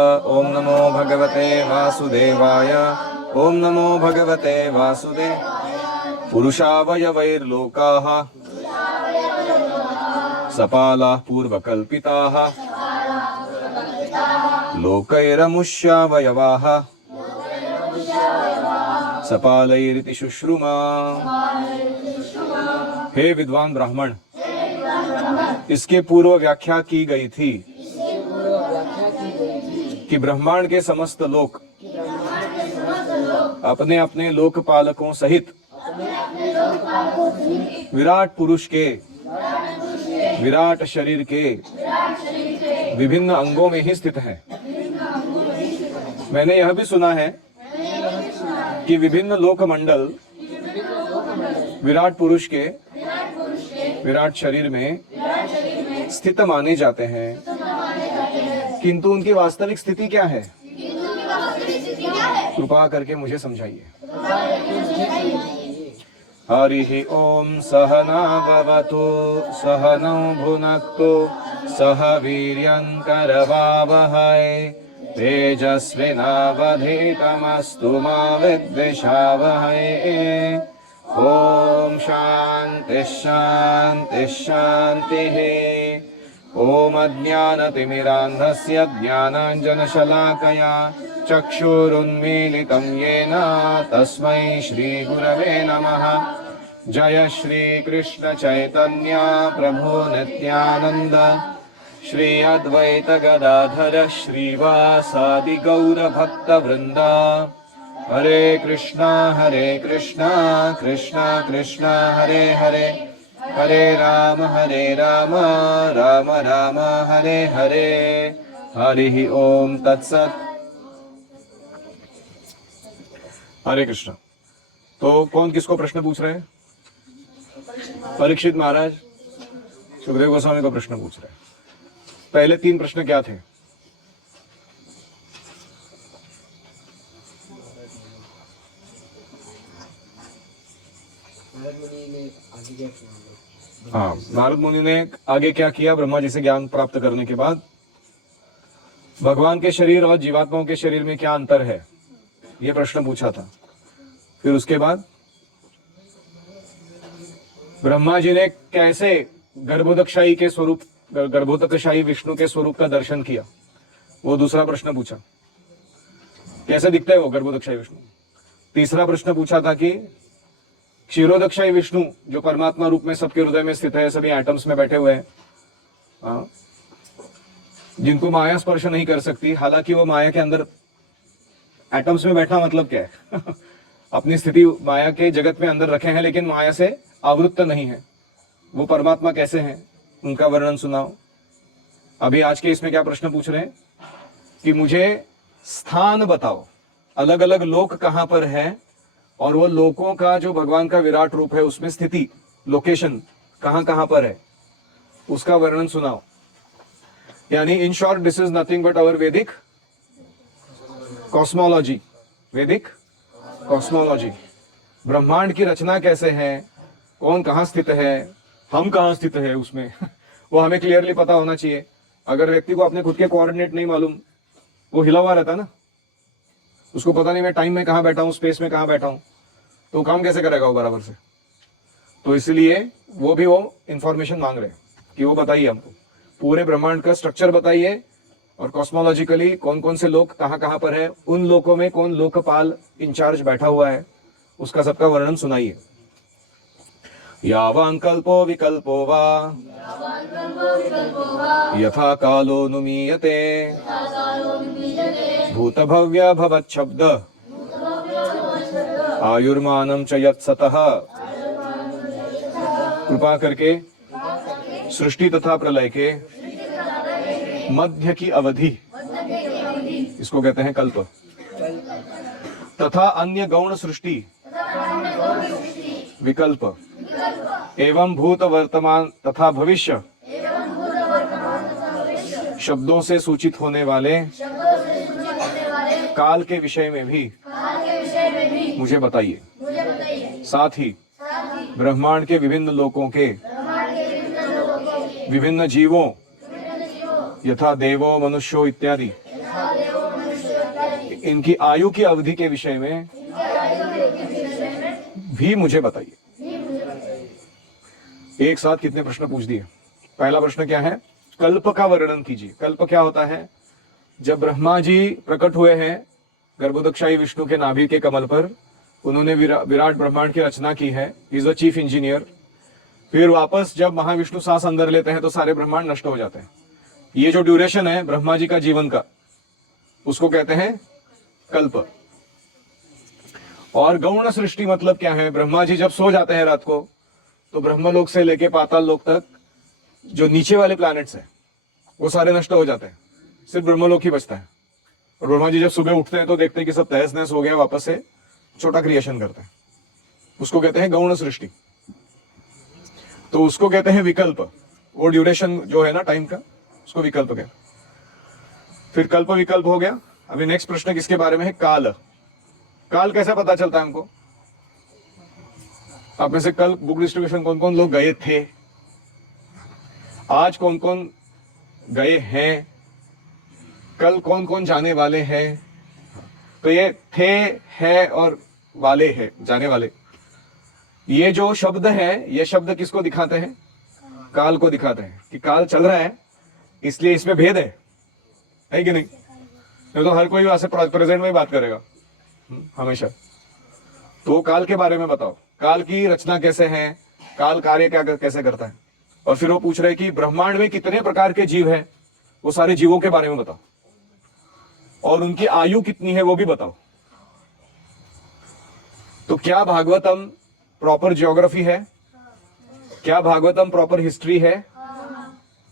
ओम नमो भगवते वासुदेवाय। ओम नमो भगवते वासुदेव। पुरुषावयवैर्लोकाः सपालाः पूर्वकल्पिताः लोकैरमुष्यावयवाः सपालैरिति शुश्रुमा। हे विद्वान ब्राह्मण, इसके पूर्व व्याख्या की गई थी कि ब्रह्मांड के समस्त लोक अपने अपने लोकपालकों सहित विराट पुरुष के विराट शरीर के विभिन्न अंगों में ही स्थित है। मैंने यह भी सुना है कि विभिन्न लोकमंडल विराट पुरुष के विराट शरीर में स्थित माने जाते हैं, किंतु उनकी वास्तविक स्थिति क्या है? कृपा करके मुझे समझाइए। हरि ओम सहना भवतु सहनौ भुनक्तु सह वीर्यं करवावहै तेजस्विनावधीतमस्तु मा विद्विषावहै। ओम शांति शांति शांतिः। ओम अज्ञानतिमिरान्धस्य ज्ञानाञ्जनशलाकया चक्षुरुन्मीलितं येन तस्मै श्रीगुरवे नमः। जय श्री कृष्ण चैतन्य प्रभु नित्यानंद श्री अद्वैत गदाधर श्रीवासादि गौर भक्त वृंदा। हरे कृष्णा कृष्णा कृष्णा हरे हरे, हरे राम राम राम हरे हरे। हरि ओम तत्सत। हरे कृष्ण। तो कौन किसको प्रश्न पूछ रहे हैं? परीक्षित महाराज सुखदेव गोस्वामी को प्रश्न पूछ रहे हैं। पहले 3 प्रश्न क्या थे? हाँ, नारद मुनि ने आगे क्या किया? ब्रह्मा जी से ज्ञान प्राप्त करने के बाद भगवान के शरीर और जीवात्माओं के शरीर में क्या अंतर है, यह प्रश्न पूछा था। फिर उसके बाद ब्रह्मा जी ने कैसे गर्भोदकशाही के स्वरूप, गर्भोदकशाही विष्णु के स्वरूप का दर्शन किया, वो दूसरा प्रश्न पूछा। कैसे दिखते हैं वो गर्भोदकशाही विष्णु? तीसरा प्रश्न पूछा था कि क्षीरोदकशाही विष्णु जो परमात्मा रूप में सबके हृदय में स्थित है, सभी एटम्स में बैठे हुए हैं, जिनको माया स्पर्श नहीं कर सकती, हालांकि वो माया के अंदर एटम्स में बैठा मतलब क्या है? अपनी स्थिति माया के जगत में अंदर रखे हैं, लेकिन माया से आवृत्त नहीं है। वो परमात्मा कैसे हैं, उनका वर्णन सुनाओ। अभी आज के इसमें क्या प्रश्न पूछ रहे हैं कि मुझे स्थान बताओ, अलग अलग लोक कहां पर है, और वो लोकों का जो भगवान का विराट रूप है उसमें स्थिति, लोकेशन कहां कहां पर है, उसका वर्णन सुनाओ। यानी in short this is nothing but our Vedic cosmology. Vedic cosmology, ब्रह्मांड की रचना कैसे है, कौन कहां स्थित है, हम कहां स्थित है उसमें वो हमें क्लियरली पता होना चाहिए। अगर व्यक्ति को अपने खुद के कोऑर्डिनेट नहीं मालूम, वो हिला हुआ रहता ना, उसको पता नहीं मैं टाइम में कहां बैठा हूं, स्पेस में कहां बैठा हूं, तो काम कैसे करेगा वो बराबर से? तो इसलिए वो भी वो इंफॉर्मेशन मांग रहे हैं कि वो बताइए हमको पूरे ब्रह्मांड का स्ट्रक्चर बताइए, और कॉस्मोलॉजिकली कौन कौन से लोक कहां कहां पर है, उन लोकों में कौन लोकपाल इंचार्ज बैठा हुआ है, उसका सबका वर्णन सुनाइए। यावान कल्पो विकल्पो वा यथा कालो नुमीयते भूतभव्य भवच्छब्द आयुर्मानं च यत्सतः। कृपा करके सृष्टि तथा प्रलय के मध्य की अवधि, इसको कहते हैं कल्प, तथा अन्य गौण सृष्टि विकल्प, एवं भूत वर्तमान तथा भविष्य शब्दों से सूचित होने वाले काल के विषय में भी मुझे बताइए। साथ ही ब्रह्मांड के विभिन्न लोकों के विभिन्न जीवों यथा देवो मनुष्यो इत्यादि इनकी आयु की अवधि के विषय में भी मुझे बताइए। एक साथ कितने प्रश्न पूछ दिए। पहला प्रश्न क्या है, कल्प का वर्णन कीजिए। कल्प क्या होता है? जब ब्रह्मा जी प्रकट हुए हैं गर्भोदकशाही विष्णु के नाभि के कमल पर, उन्होंने विराट ब्रह्मांड की रचना की है, इज द चीफ इंजीनियर। फिर वापस जब महाविष्णु सांस अंदर लेते हैं तो सारे ब्रह्मांड नष्ट हो जाते हैं। ये जो ड्यूरेशन है ब्रह्मा जी का जीवन का, उसको कहते हैं कल्प। और गौण सृष्टि मतलब क्या है? ब्रह्मा जी जब सो जाते हैं रात को तो ब्रह्मलोक से लेके पाताल लोक तक जो नीचे वाले प्लैनेट्स हैं वो सारे नष्ट हो जाते हैं, सिर्फ ब्रह्मलोक ही बचता है। और ब्रह्मा जी जब सुबह उठते हैं तो देखते हैं कि सब तहस नहस हो गया, वापस से छोटा क्रिएशन करते हैं, उसको कहते हैं गौण सृष्टि। तो उसको कहते हैं विकल्प। वो ड्यूरेशन जो है ना टाइम का, उसको विकल्प कहते हैं। फिर कल्प विकल्प हो गया। अभी नेक्स्ट प्रश्न किसके बारे में है? काल। काल कैसे पता चलता है हमको? आप में से कल बुक डिस्ट्रीब्यूशन कौन कौन लोग गए थे? आज कौन कौन गए हैं? कल कौन कौन जाने वाले हैं? तो ये थे, है और वाले है, जाने वाले। ये जो शब्द है, ये शब्द किसको दिखाते हैं? काल को दिखाते हैं कि काल चल रहा है, इसलिए इसमें भेद है कि नहीं? तो हर कोई वैसे प्रेजेंट में ही बात करेगा हमेशा। तो काल के बारे में बताओ, काल की रचना कैसे है, काल कार्य क्या कैसे करता है। और फिर वो पूछ रहे कि ब्रह्मांड में कितने प्रकार के जीव हैं, वो सारे जीवों के बारे में बताओ, और उनकी आयु कितनी है वो भी बताओ। तो क्या भागवतम प्रॉपर ज्योग्राफी है? क्या भागवतम प्रॉपर हिस्ट्री है?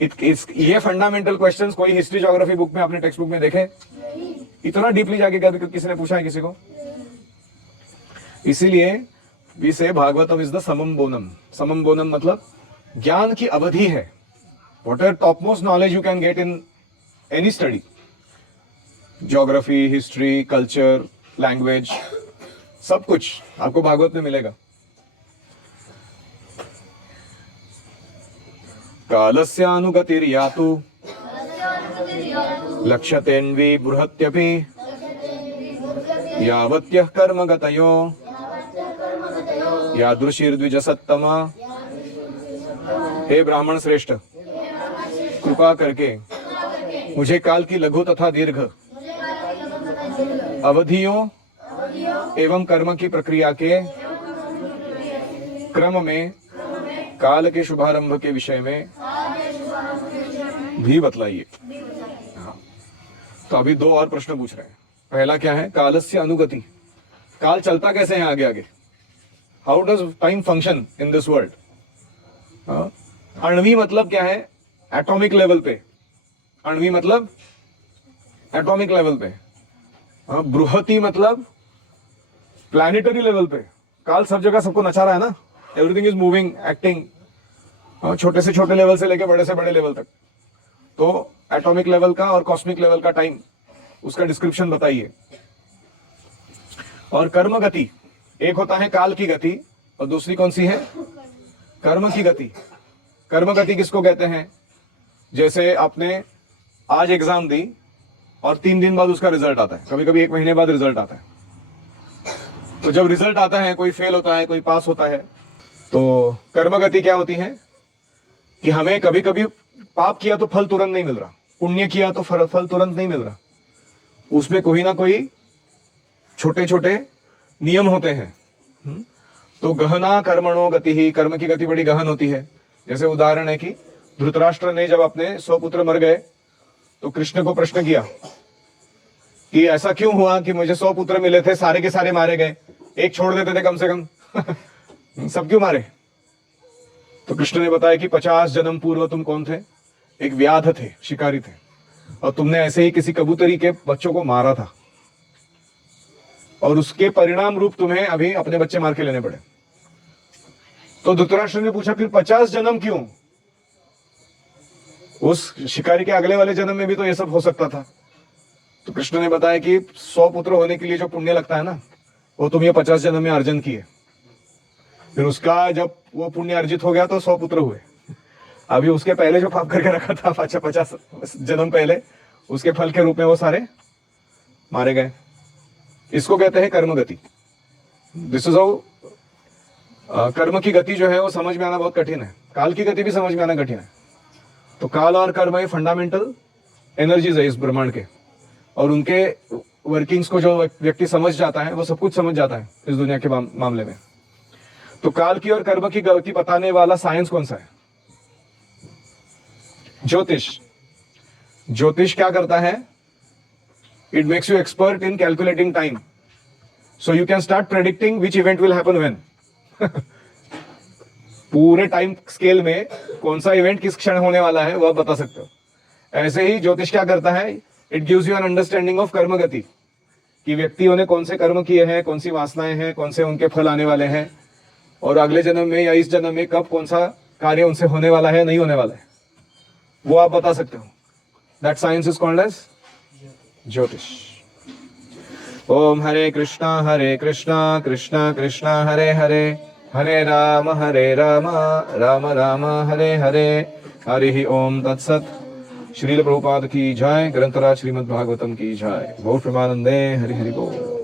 ये फंडामेंटल क्वेश्चंस कोई हिस्ट्री ज्योग्राफी बुक में, अपने टेक्स्ट बुक में देखे? इतना डीपली जाके कभी किसी ने पूछा है किसी को? इसीलिए we say Bhagavatam is the summum bonum. Summum bonum मतलब ज्ञान की अवधि है। What are top most knowledge you can get in any study, geography, history, culture, language, सब कुछ आपको भागवत में मिलेगा। कालस्यानुगतिर्यातु लक्ष्यतेन्वी बृहत्यपि यावत्यः कर्मगतयो यादृशीर्द्विजसत्तमा। हे ब्राह्मण श्रेष्ठ, कृपा करके मुझे काल की लघु तथा दीर्घ अवधियों एवं कर्म की प्रक्रिया के क्रम में काल के शुभारंभ के विषय में भी बतलाइए। हाँ, तो अभी दो और प्रश्न पूछ रहे हैं। पहला क्या है? कालस्य अनुगति। काल चलता कैसे है आगे आगे? How does time function in this world? अण्वी मतलब क्या है? एटॉमिक लेवल पे। अण्वी मतलब एटॉमिक लेवल पे। बृहति मतलब प्लैनेटरी लेवल पे। काल सब जगह सबको नचा रहा है ना, एवरीथिंग इज मूविंग, एक्टिंग, छोटे से छोटे लेवल से लेके बड़े से बड़े लेवल तक। तो एटॉमिक लेवल का और कॉस्मिक लेवल का टाइम, उसका डिस्क्रिप्शन बताइए। और कर्म गति, एक होता है काल की गति और दूसरी कौन सी है? कर्म की गति। कर्म गति किसको कहते हैं? जैसे आपने आज एग्जाम दी और 3 दिन बाद उसका रिजल्ट आता है, कभी कभी 1 महीने बाद रिजल्ट आता है। तो जब रिजल्ट आता है, कोई फेल होता है, कोई पास होता है। तो कर्म गति क्या होती है कि हमें कभी कभी पाप किया तो फल तुरंत नहीं मिल रहा, पुण्य किया तो फल तुरंत नहीं मिल रहा, उसमें कोई ना कोई छोटे छोटे नियम होते हैं। तो गहना कर्मणो गति ही, कर्म की गति बड़ी गहन होती है। जैसे उदाहरण है कि धृतराष्ट्र ने जब अपने 100 पुत्र मर गए तो कृष्ण को प्रश्न किया कि ऐसा क्यों हुआ कि मुझे 100 पुत्र मिले थे, सारे के सारे मारे गए, एक छोड़ देते थे कम से कम सब क्यों मारे? तो कृष्ण ने बताया कि 50 जन्म पूर्व तुम कौन थे? एक व्याध थे, शिकारी थे, और तुमने ऐसे ही किसी कबूतरी के बच्चों को मारा था, और उसके परिणाम रूप तुम्हें अभी अपने बच्चे मार के लेने पड़े। तो धृतराष्ट्र ने पूछा फिर 50 जन्म क्यों? उस शिकारी के अगले वाले जन्म में भी तो ये सब हो सकता था। तो कृष्ण ने बताया कि 100 पुत्र होने के लिए जो पुण्य लगता है ना, वो तुम ये 50 जन्म में अर्जन किए। फिर उसका जब वो पुण्य अर्जित हो गया तो 100 पुत्र हुए। अभी उसके पहले जो पाप करके रखा था 50 जन्म पहले, उसके फल के रूप में वो सारे मारे गए। इसको कहते हैं कर्म गति। दिस इज हाउ कर्म की गति जो है वो समझ में आना बहुत कठिन है, काल की गति भी समझ में आना कठिन है। तो काल और कर्म ये फंडामेंटल एनर्जीज है इस ब्रह्मांड के, और उनके वर्किंग्स को जो व्यक्ति समझ जाता है वो सब कुछ समझ जाता है इस दुनिया के मामले में। तो काल की और कर्म की गति बताने वाला साइंस कौन सा है? ज्योतिष। ज्योतिष क्या करता है? It makes you expert in calculating time, so you can start predicting which event will happen when. पूरे टाइम स्केल में कौन सा इवेंट किस क्षण होने वाला है वो आप बता सकते हो। ऐसे ही ज्योतिष क्या करता है? It gives you an understanding of कर्म गति, कि व्यक्तियों ने कौन से कर्म किए हैं, कौन सी वासनाएं हैं, कौन से उनके फल आने वाले हैं, और अगले जन्म में या इस जन्म में कब कौन सा कार्य उनसे होने वाला है, नहीं होने वाला है, वो आप बता सकते हो। That science is called as jyotish. Om हरे कृष्णा कृष्णा कृष्णा हरे हरे, हरे राम राम राम हरे हरे। हरि ओम तत्सत। श्रील प्रभुपाद की जय, ग्रंथराज श्रीमद् भागवतम की जय। गौर प्रेमानंदे हरि हरि बोल।